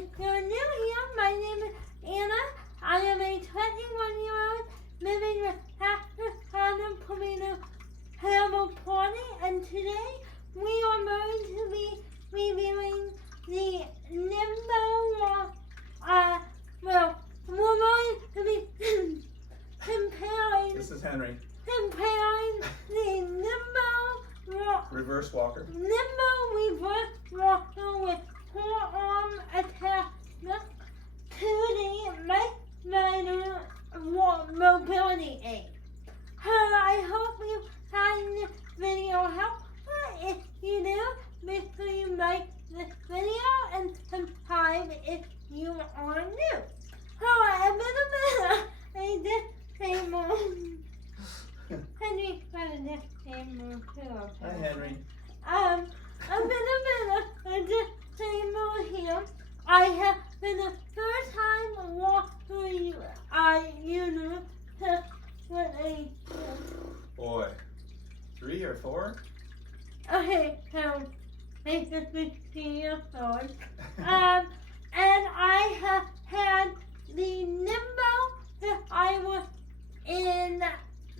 if you're new here, my name is Anna. I am a 21-year-old living with chronic cerebral palsy, and today we are going to be reviewing the Nimbo. We're going to be comparing. This is Henry. Comparing the Nimbo Reverse Walker. Nimbo Reverse Walker with forearm attachment to the LifeGlider mobility aid. I hope you find this video helpful. If you do, make sure you like this video and subscribe if you are new. A little bit of a disclaimer. Henry got a disclaimer too. Hi, Henry. A little bit of a disclaimer here. I have been a first-time walker user with a. Boy, 3 or 4? Okay, so basically 3 years old. And I have had the Nimbo since I was in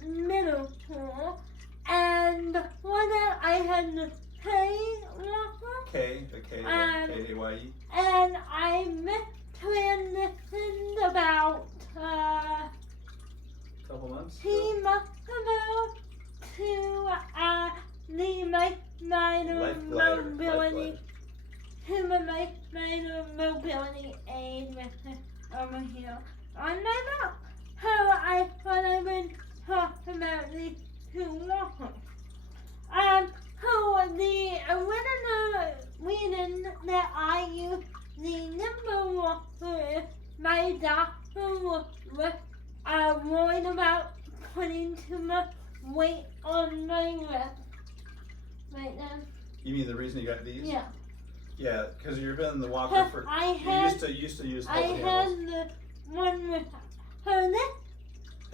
middle school, and before that I had the K walker. The K-A-Y-E. And I transitioned about Couple months. 3 months ago to the LifeGlider mobility. To the LifeGlider mobility aid with it over here on my mouth. So I thought I would talk about these 2 walkers. So the original reason that I use the Nimbo walker is my doctor was worried about putting too much weight on my wrist. Right now. You mean the reason you got these? Yeah. Yeah, because you've been in the walker for. You used to use both handles. I had the one with her neck.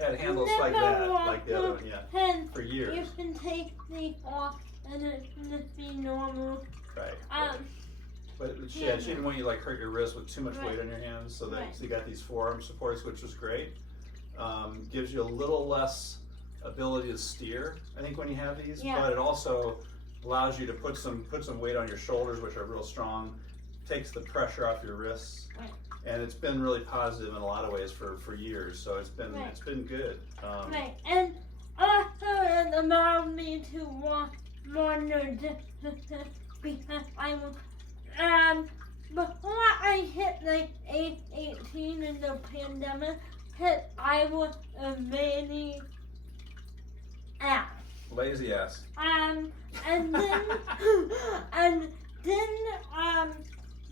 Had handles like that, like the other one, yeah. And for years. You can take these off and it's gonna be normal. Right. But she didn't want you to hurt your wrist with too much weight on your hands, so so you got these forearm supports, which was great. Gives you a little less ability to steer, I think, when you have these, but it also allows you to put some weight on your shoulders, which are real strong, takes the pressure off your wrists, and it's been really positive in a lot of ways for years. So it's been good. And also it allowed me to walk longer distances because I was before I hit age 18 in the pandemic hit, I was a really ass. Lazy ass. And then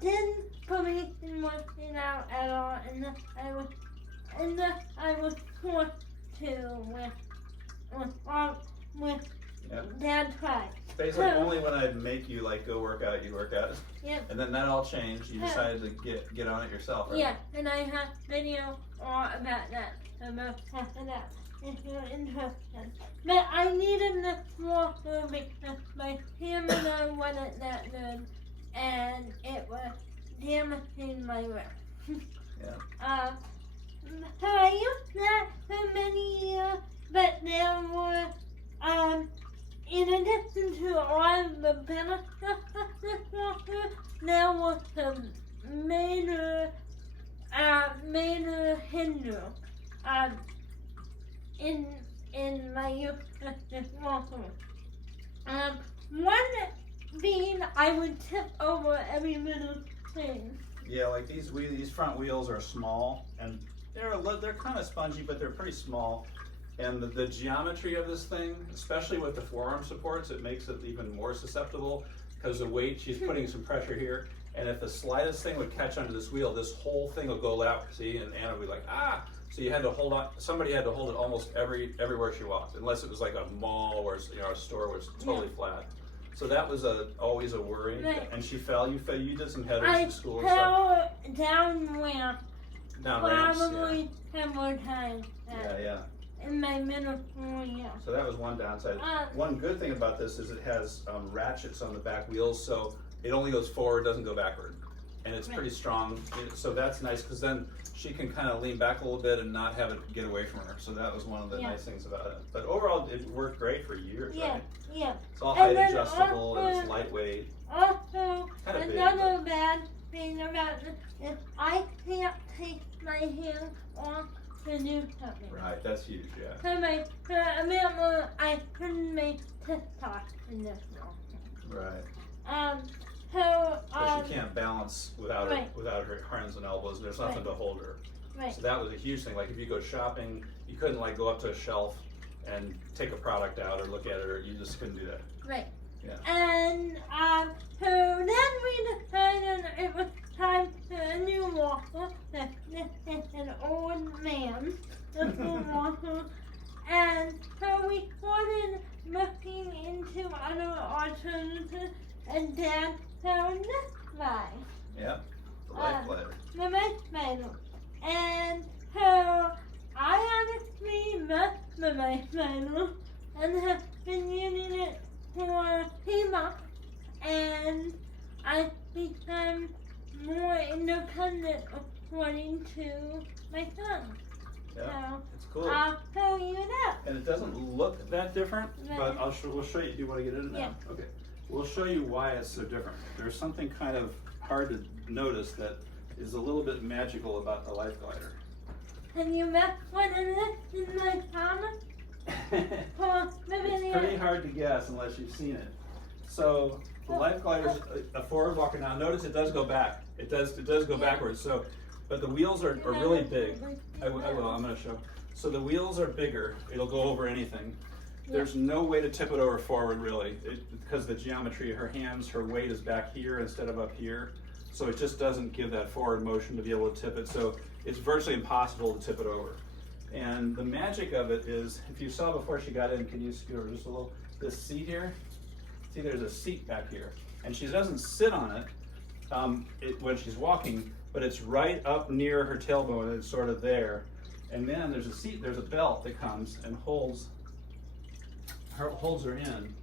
didn't believe in working out at all, and I was forced to with Dad tried. Basically, only when I'd make you go work out, you work out. Yep. And then that all changed. You decided to get on it yourself, right? Yeah, and I have video all about that. If you're interested. But I needed this walker because my stamina wasn't that good and it was damaging my wrist. Yeah. So I used that for many years, but there were, in addition to all the benefits of this walker, there were some major hindrances. In my use of this walker. One being I would tip over every little thing. Yeah, these front wheels are small and they're kind of spongy, but they're pretty small. And the geometry of this thing, especially with the forearm supports, it makes it even more susceptible because the weight, she's putting some pressure here. And if the slightest thing would catch onto this wheel, this whole thing will go out, see? And Anna would be like, ah! So you had to hold on, somebody had to hold it almost everywhere she walked, unless it was like a mall or a store was totally flat. So that was always a worry. Right. And she fell, you did some headers in school. I fell down ramp. Probably several times. Yeah. In my middle school year. So that was one downside. One good thing about this is it has ratchets on the back wheels, so it only goes forward, doesn't go backward. and it's pretty strong. So that's nice because then she can kind of lean back a little bit and not have it get away from her. So that was one of the nice things about it. But overall, it worked great for years, right? Yeah. It's all height adjustable and it's lightweight. Also, Kinda big, another bad thing about it is I can't take my hands off to do something. Right, that's huge, yeah. So remember, I couldn't make TikTok in this one. Right. So But she can't balance without her hands and elbows. There's nothing to hold her. Right. So that was a huge thing. Like if you go shopping, you couldn't like go up to a shelf and take a product out or look at it, or you just couldn't do that. Right. Yeah. And so then we decided it was time for a new walker. This is an old man, this new walker. And so we started looking into other alternatives, and Dad found this guy. Yep. The LifeGlider. The LifeGlider. And so I honestly love the LifeGlider and have been using it for 3 months, and I've become more independent according to my son. Yeah, So it's cool. I'll show you that. And it doesn't look that different, Right. but we'll show you. Do you want to get into it now? Yeah. Okay. We'll show you why it's so different. There's something kind of hard to notice that is a little bit magical about the LifeGlider. Can you make one of this in my comments? It's pretty hard to guess unless you've seen it. So the LifeGlider is a forward walker. Now notice it does go back. It does go backwards. So, but the wheels are really big. I will. I'm going to show. So the wheels are bigger. It'll go over anything. There's no way to tip it over forward really, because the geometry. Her hands, her weight is back here instead of up here. So it just doesn't give that forward motion to be able to tip it. So it's virtually impossible to tip it over. And the magic of it is, if you saw before she got in, can you scoot over just a little? This seat here, see there's a seat back here. And she doesn't sit on it, when she's walking, but it's right up near her tailbone and it's sort of there. And then there's a seat, there's a belt that comes and holds her in.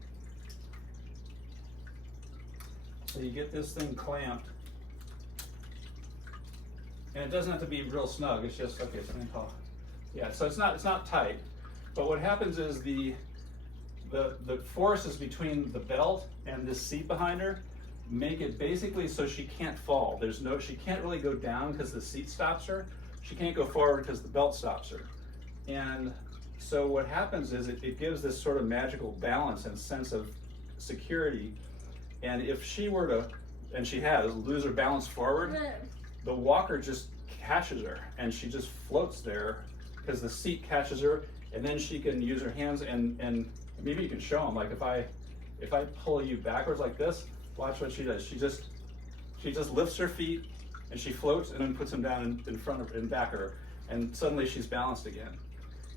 So you get this thing clamped. And it doesn't have to be real snug, it's just, okay, something called. Yeah, so it's not tight, but what happens is the forces between the belt and this seat behind her make it basically so she can't fall. She can't really go down because the seat stops her. She can't go forward because the belt stops her. And so what happens is it gives this sort of magical balance and sense of security. And if she were to, and she has, lose her balance forward, the walker just catches her and she just floats there because the seat catches her, and then she can use her hands and maybe you can show them, like if I pull you backwards like this, watch what she does. She just lifts her feet and she floats and then puts them down in front of, in back of her, and suddenly she's balanced again.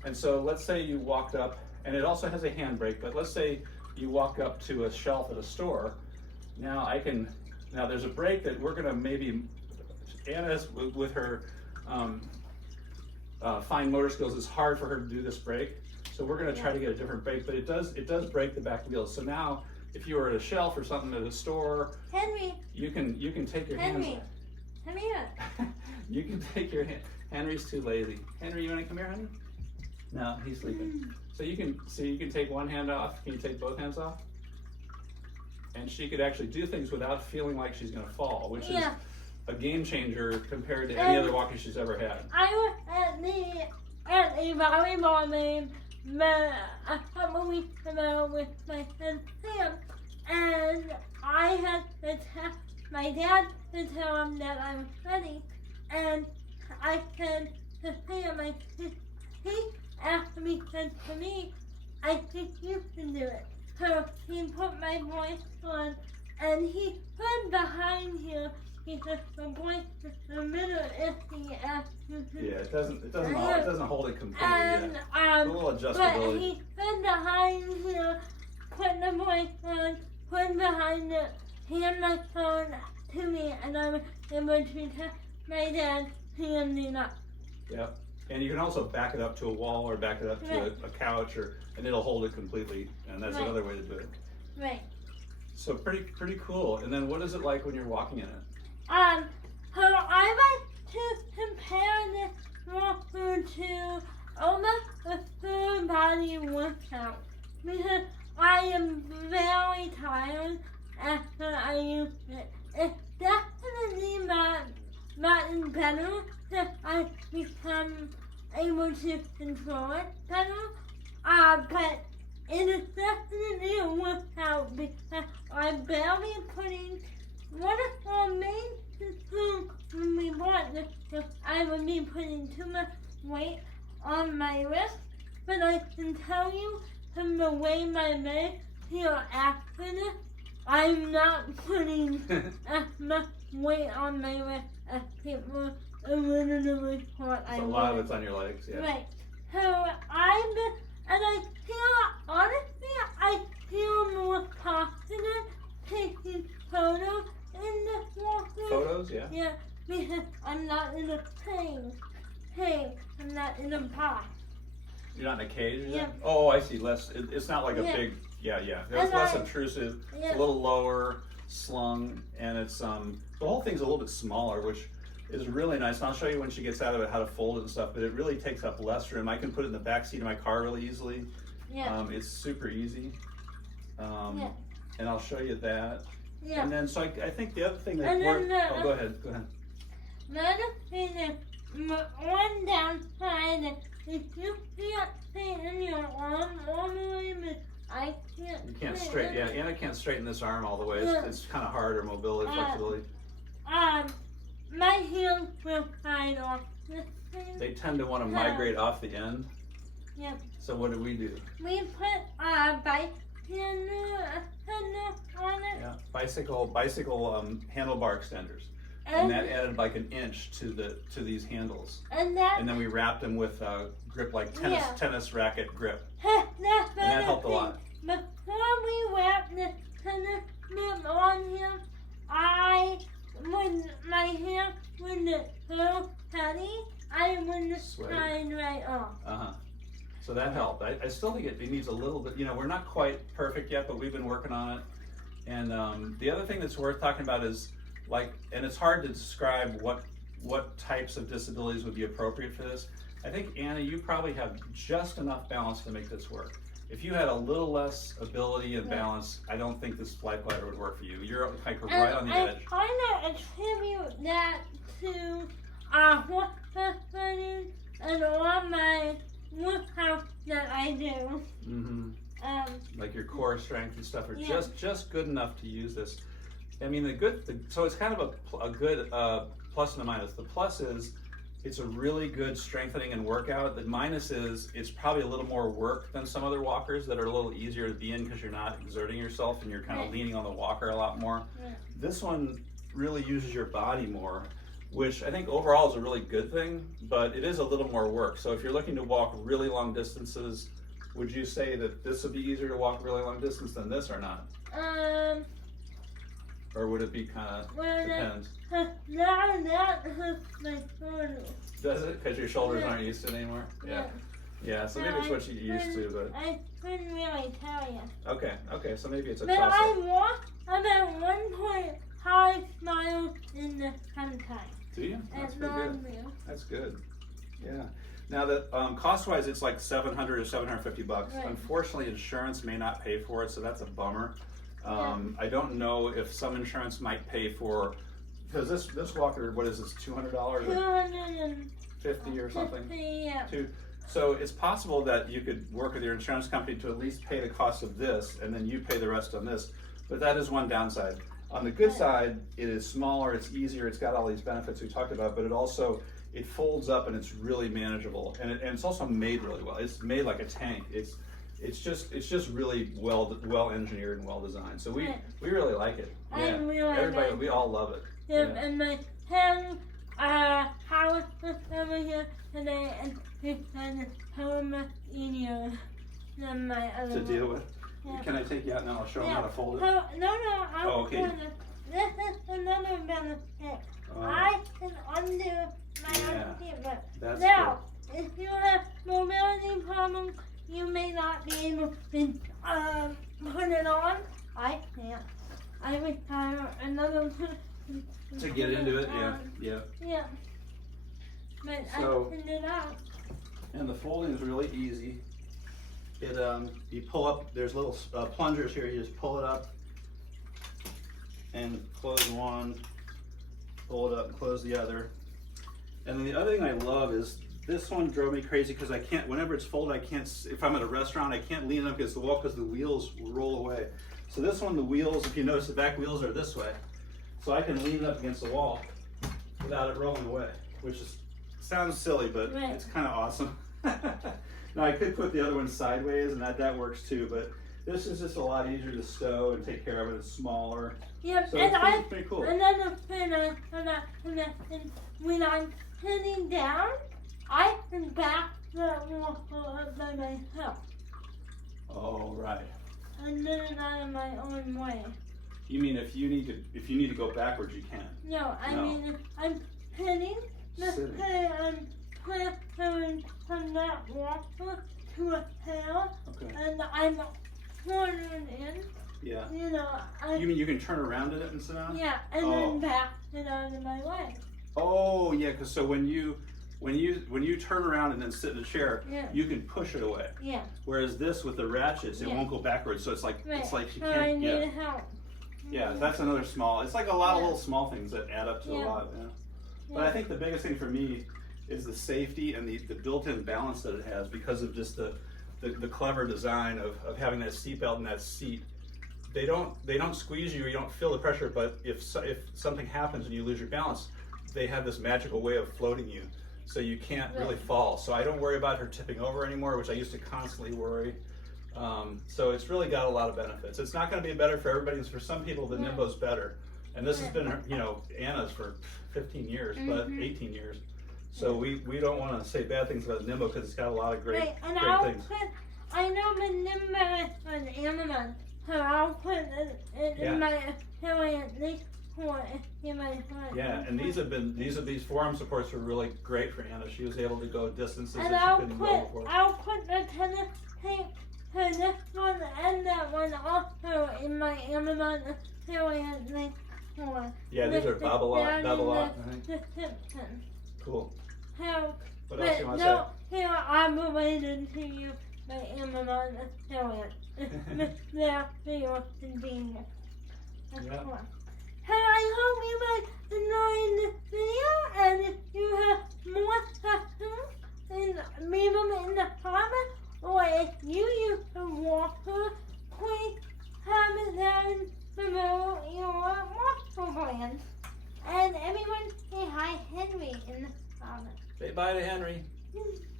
And so let's say you walked up, and it also has a handbrake, but let's say you walk up to a shelf at a store. Now there's a brake that we're gonna maybe, Anna's with her fine motor skills, it's hard for her to do this brake. So we're gonna try to get a different brake, but it does break the back wheels. So now if you were at a shelf or something at a store, Henry, you can take your hands. Henry, come here. You can take your hand. Henry's too lazy. Henry, you wanna come here, honey? No, he's sleeping. So you can take one hand off. Can you take both hands off? And she could actually do things without feeling like she's gonna fall, which is a game changer compared to any other walker she's ever had. I was at a volleyball game a couple weeks ago with my friend Sam, and I had to tell my dad to tell him that I was ready, and I said to Sam, he asked me, said to me, I think you can do it. So he put my voice on, and he stood behind here. He said, the voice is a little iffy after. Yeah, it doesn't hold it completely and, yet. A little adjustability. But he stood behind here, put the voice on, put behind it, hand my phone to me, and I was able to tell my dad standing up. Yep. And you can also back it up to a wall or back it up to a couch, and it'll hold it completely. And that's another way to do it. Right. So pretty cool. And then what is it like when you're walking in it? So I like to compare this walker to almost a full body workout because I am very tired after I use it. It's definitely gotten better since I become able to control it better. But it is definitely a workout because I'm barely putting one of our main concerns when we bought this was I would be putting too much weight on my wrist, but I can tell you from the way my legs feel after this, I'm not putting as much weight on my wrist as people originally thought I would. A lot of it's on your legs, yeah. Right. So I feel, honestly, I feel more confident taking photos in this walker. Photos, yeah? Yeah, because I'm not in a cage. I'm not in a box. You're not in a cage? Yeah. Oh, I see. It's not like a Yeah. big, yeah. It's And less obtrusive. Yeah. It's a little lower, slung, and it's, the whole thing's a little bit smaller, which is really nice. And I'll show you when she gets out of it how to fold it and stuff, but it really takes up less room. I can put it in the back seat of my car really easily. Yeah. It's super easy. Yeah. And I'll show you that. Yeah. And then, so I think the other thing that And then worked, go ahead. The other thing is, one downside is if you can't straighten your arm all the way, but I can't. You can't straighten, yeah, Anna can't straighten this arm all the way. It's kind of harder, mobility, flexibility. My hands will slide off this thing. They tend to want to migrate off the end. Yep. So what do we do? We put a bike handle on it. Yeah, bicycle handlebar extenders, and that added like an inch to these handles. And then we wrapped them with grip, like tennis racket grip. And that helped a lot. Before we wrapped the tennis grip on him, when my hand was so heavy, I wouldn't slide right off. So that helped. I still think it needs a little bit, we're not quite perfect yet, but we've been working on it. And the other thing that's worth talking about is and it's hard to describe what types of disabilities would be appropriate for this. I think, Anna, you probably have just enough balance to make this work. If you had a little less ability and balance, I don't think this LifeGlider would work for you. You're like right on the edge. I kind of attribute that to horse riding and all my workouts that I do. Like your core strength and stuff are just good enough to use this. I mean, so it's kind of a good plus and a minus. The plus is it's a really good strengthening and workout. The minus is it's probably a little more work than some other walkers that are a little easier to be in because you're not exerting yourself and you're kind of leaning on the walker a lot more. This one really uses your body more, which I think overall is a really good thing, but it is a little more work. So if you're looking to walk really long distances, would you say that this would be easier to walk really long distance than this or not? Or would it be kind of, depends? That hurts my shoulders. Does it? Because your shoulders aren't used to it anymore? Yeah, so maybe it's what you're used to, but... I couldn't really tell you. Okay, so maybe it's a But toss-up. I walk about 1.5 miles in the sometime. Do you? That's pretty good. That's good. Yeah. Now, cost-wise, it's like $700 or $750. Right. Unfortunately, insurance may not pay for it, so that's a bummer. I don't know if some insurance might pay for, because this walker, what is this, $200? $250 or something? Yeah. So it's possible that you could work with your insurance company to at least pay the cost of this, and then you pay the rest on this. But that is one downside. On the good side, it is smaller, it's easier, it's got all these benefits we talked about, but it folds up and it's really manageable, and it's also made really well. It's made like a tank. It's just really well engineered and well designed. So we really like it. Yeah. Everybody, we all love it. And my hand, Howard was over here today, and he said it's so much easier than my other to deal with. Can I take you out now? I'll show them how to fold it. No, okay. This is another benefit. I can undo my own feet, but now, if you have mobility problems, you may not be able to put it on. I can't. I require another To get into it, yeah. Yeah. But So- I ended up. And the folding is really easy. It you pull up. There's little plungers here. You just pull it up and close one. Pull it up and close the other. And then the other thing I love is this one drove me crazy because I can't. Whenever it's folded, I can't. If I'm at a restaurant, I can't lean up against the wall because the wheels will roll away. So this one, the wheels, if you notice, the back wheels are this way. So I can lean up against the wall without it rolling away, which is sounds silly, but Right. it's kind of awesome. Now I could put the other one sideways, and that works too. But this is just a lot easier to stow and take care of it. It's smaller. Yeah, So and it's pretty cool. Another thing, when I'm sitting down, I can back the walker up by myself, Oh right. and then out of my own way. You mean if you need to go backwards, you can. No, I No. mean if I'm sitting. Let's Sitting. say I'm transferring from that walker to a tail, Okay. and I'm cornered in. Yeah. You know, You mean you can turn around in it and sit down? yeah, and Oh. then back it out of my way. Oh yeah, because so when you turn around and then sit in a chair, Yeah. you can push it away. Yeah, Whereas this with the ratchets, it Yeah. won't go backwards. So it's like right. you So I can't. need Yeah. help. Yeah. That's another small. It's like a lot of Yeah. little small things that add up to a Yeah. lot. Yeah. But I think the biggest thing for me is the safety and the built-in balance that it has because of just the clever design of having that seatbelt and that seat. They don't squeeze you. You don't feel the pressure. But if something happens and you lose your balance, they have this magical way of floating you, so you can't really Right. fall. So I don't worry about her tipping over anymore, which I used to constantly worry. So it's really got a lot of benefits. It's not going to be better for everybody. For some people, the Yeah. Nimbo's better. And this has Yeah. been, Anna's for 15 years, but Mhm. 18 years. So we don't want to say bad things about the Nimbo because it's got a lot of great, Right, and great I'll things. put, I know the Nimbo on Amazon, so I'll put it Yeah. in my affiliate link for it in my affiliate Yeah, link and for it. these forum supports were really great for Anna. She was able to go distances And that she I'll couldn't go before. put the tennis tape for this one and that one also in my Amazon affiliate link for Yeah, these are down Babolat, in I the think. description. Cool. How, What else you but want to no, here I'm related to you by Amazon affiliate. There for your convenience. Of Yeah. course. Hey, I hope you guys enjoyed this video, and if you have more questions, then leave them in the comments, or if you use a walker, please comment down below your walker plans. And everyone say hi Henry in the comments. Say bye to Henry.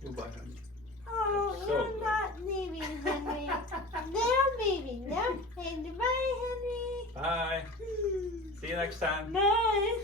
Goodbye, Henry. Oh, So you're good. not leaving Henry. They're leaving. Now, say goodbye, Henry. Bye. See you next time. Bye.